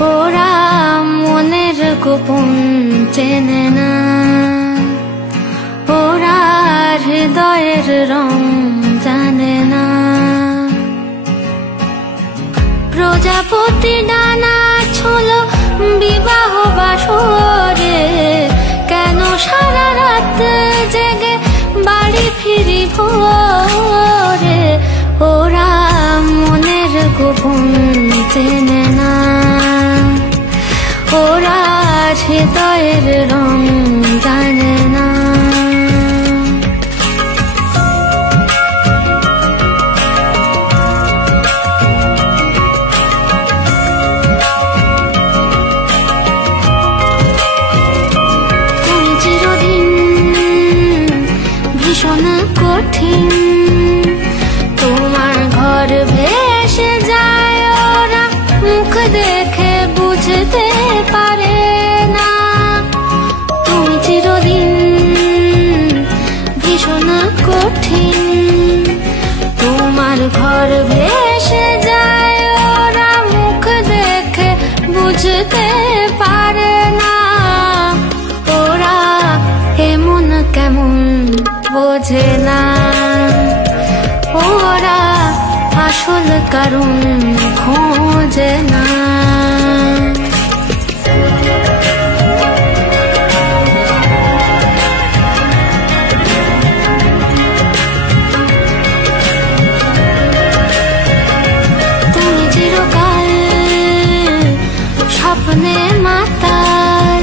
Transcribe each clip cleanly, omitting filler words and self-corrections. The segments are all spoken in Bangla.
ওরা মনের গোপন চেনে না, ওরা হৃদয়ের রং জানে না। প্রজাপতি ডানা ছোল বিবাহ বাসরে, কেন সারা রাত জেগে বাড়ি ফিরি ভোরে। ওরা মনের গোপন চেনে না, ওরা হৃদয়ের রং জানে না। তুমি চিরদিন ভীষণ কঠিন, তোমার ঘর ভেসে যায়, ওরা মুখ দেখে বুঝতে পারে না। তুমি চিরদিন ভীষণ কঠিন, তোমার ঘর ভেসে যায়, ওরা মুখ দেখে বুঝতে পারে না। ওরা এমন কেমন বোঝে না, ওরা আসল কারণ খোঁজে না। তুমি চিরকাল স্বপ্নে মাতাল,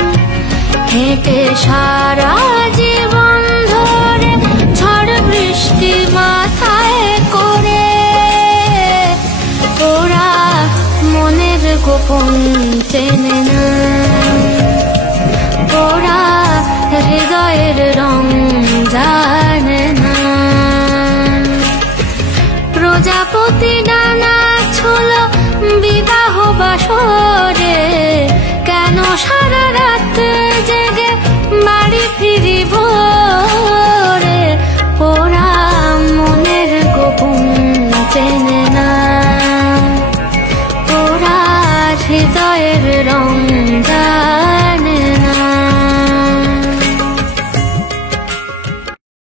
হেঁটে সারা জীবন ধরে ঝড় বৃষ্টি মাথায় করে। ওরা মনের গোপন চেনে না, ওরা হৃদয়ের রং জানে না। প্রজাপতি ডানা ছোল বিবাহ বাসরে,